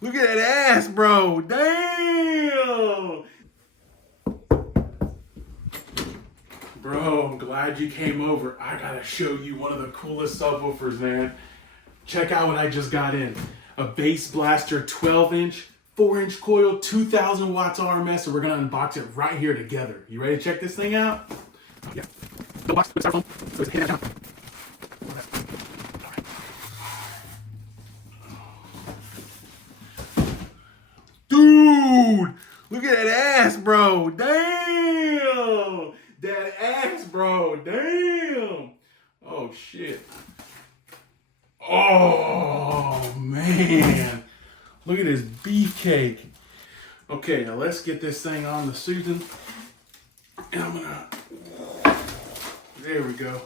Look at that ass, bro. Damn. Bro, I'm glad you came over. I gotta show you one of the coolest subwoofers, man. Check out what I just got in. A Bass Blaster 12-inch, 4-inch coil, 2,000 watts RMS, so we're gonna unbox it right here together. You ready to check this thing out? Yeah. The box with styrofoam, so it's hand down. Dude, look at that ass, bro. Damn. That ass, bro. Damn. Oh, shit. Oh, man. Look at this beefcake. Okay, now let's get this thing on the Susan. And I'm gonna... There we go.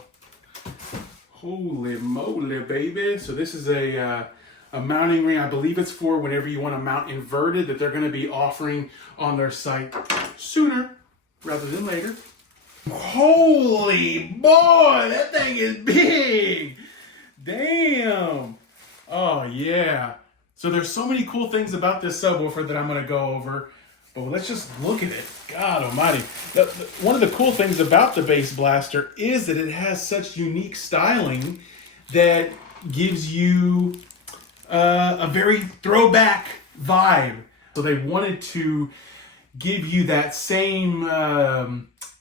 Holy moly, baby. So this is a mounting ring. I believe it's for whenever you want to mount inverted, that they're going to be offering on their site sooner rather than later. Holy boy, that thing is big. Damn. Oh, yeah. So there's so many cool things about this subwoofer that I'm going to go over. But let's just look at it. God almighty. One of the cool things about the Bass Blaster is that it has such unique styling that gives you a very throwback vibe. So they wanted to give you that same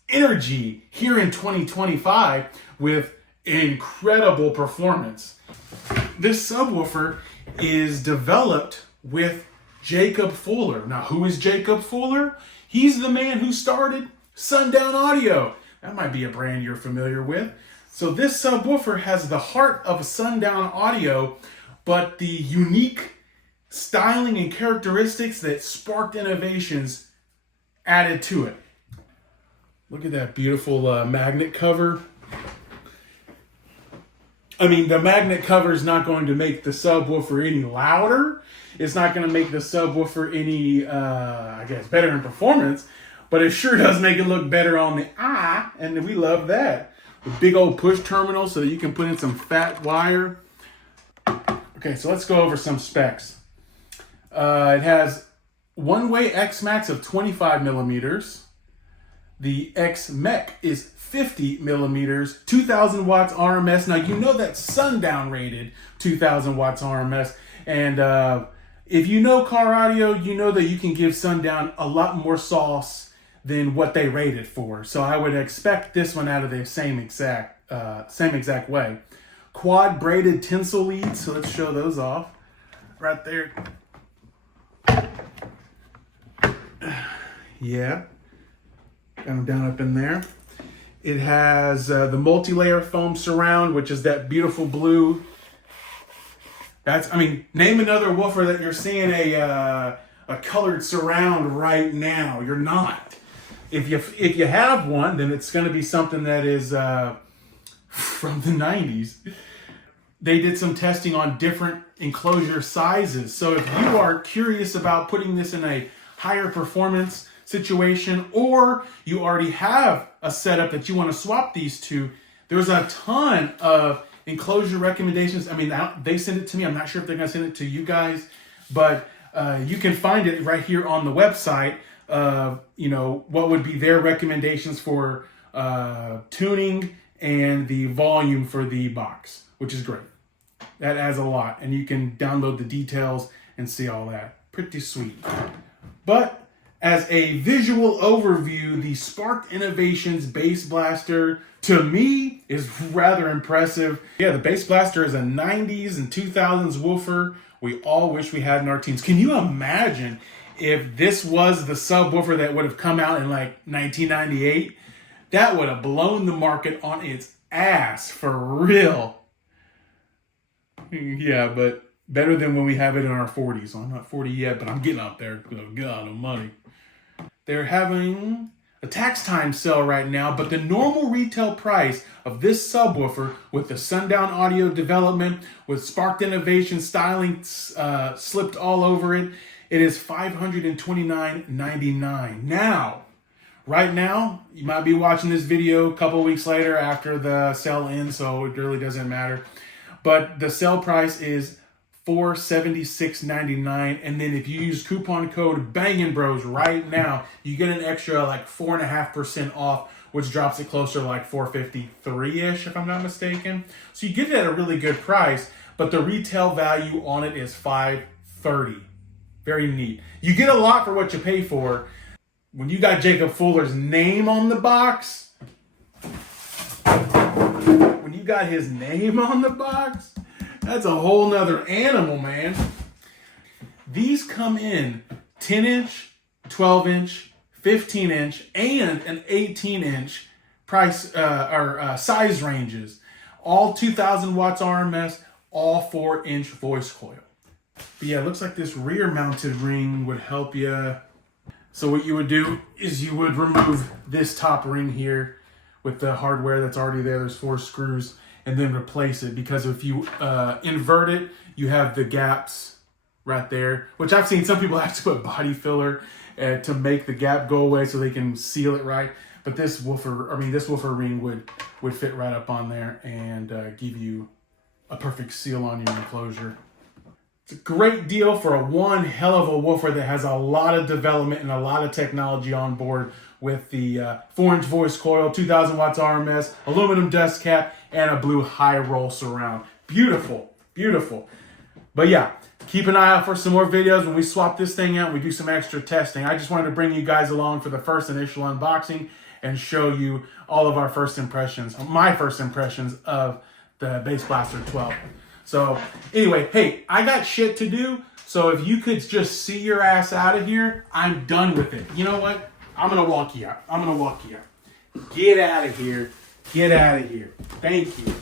energy here in 2025 with incredible performance. This subwoofer is developed with Jacob Fuller. Now, who is Jacob Fuller? He's the man who started Sundown Audio. That might be a brand you're familiar with. So this subwoofer has the heart of Sundown Audio, but the unique styling and characteristics that sparked innovations added to it. Look at that beautiful magnet cover. I mean, the magnet cover is not going to make the subwoofer any louder. It's not going to make the subwoofer any, I guess, better in performance. But it sure does make it look better on the eye. And we love that. The big old push terminal so that you can put in some fat wire. Okay, so let's go over some specs. It has one-way X-Max of 25 millimeters. The X-Mech is 50 millimeters, 2,000 watts RMS. Now, you know that's Sundown rated 2,000 watts RMS. And if you know car audio, you know that you can give Sundown a lot more sauce than what they rated for. So I would expect this one out of the same exact way. Quad braided tinsel leads, so let's show those off. Right there. Yeah. Got them down up in there. It has the multi-layer foam surround, which is that beautiful blue. That's, I mean, name another woofer that you're seeing a colored surround right now. You're not. If you have one, then it's going to be something that is from the 90s. They did some testing on different enclosure sizes. So if you are curious about putting this in a higher performance situation, or you already have a setup that you want to swap these to, there's a ton of enclosure recommendations. I mean, they send it to me. I'm not sure if they're going to send it to you guys, but you can find it right here on the website. You know, what would be their recommendations for tuning and the volume for the box, which is great. That adds a lot, and you can download the details and see all that. Pretty sweet. But as a visual overview, the Sparked Innovations Bass Blaster, to me, is rather impressive. Yeah, the Bass Blaster is a 90s and 2000s woofer we all wish we had in our teams. Can you imagine if this was the subwoofer that would have come out in like 1998? That would have blown the market on its ass, for real. Yeah, but better than when we have it in our 40s. Well, I'm not 40 yet, but I'm getting up there. God almighty. They're having a tax time sale right now, but the normal retail price of this subwoofer with the Sundown Audio development, with Sparked Innovation styling slipped all over it, it is $529.99. Now, right now, you might be watching this video a couple weeks later after the sale ends, so it really doesn't matter. But the sale price is $476.99, and then if you use coupon code Bangin' Bros right now, you get an extra like 4.5% off, which drops it closer to like $453-ish if I'm not mistaken. So you get it at a really good price, but the retail value on it is $530. Very neat. You get a lot for what you pay for. When you got Jacob Fuller's name on the box, when you got his name on the box, that's a whole nother animal, man. These come in 10-inch, 12-inch, 15-inch, and an 18-inch price or size ranges. All 2,000 watts RMS, all 4-inch voice coil. But yeah, it looks like this rear mounted ring would help you. So what you would do is you would remove this top ring here with the hardware that's already there. There's 4 screws, and then replace it, because if you invert it, you have the gaps right there, which I've seen some people have to put body filler to make the gap go away so they can seal it right. But this woofer ring would fit right up on there and give you a perfect seal on your enclosure. It's a great deal for one hell of a woofer that has a lot of development and a lot of technology on board, with the 4-inch voice coil, 2,000 watts RMS, aluminum dust cap, and a blue high roll surround. Beautiful, beautiful. But yeah, keep an eye out for some more videos when we swap this thing out and we do some extra testing. I just wanted to bring you guys along for the first initial unboxing and show you all of our first impressions, my first impressions of the Bass Blaster 12. So anyway, hey, I got shit to do. So if you could just see your ass out of here, I'm done with it. You know what? I'm going to walk you out. Get out of here. Get out of here. Thank you.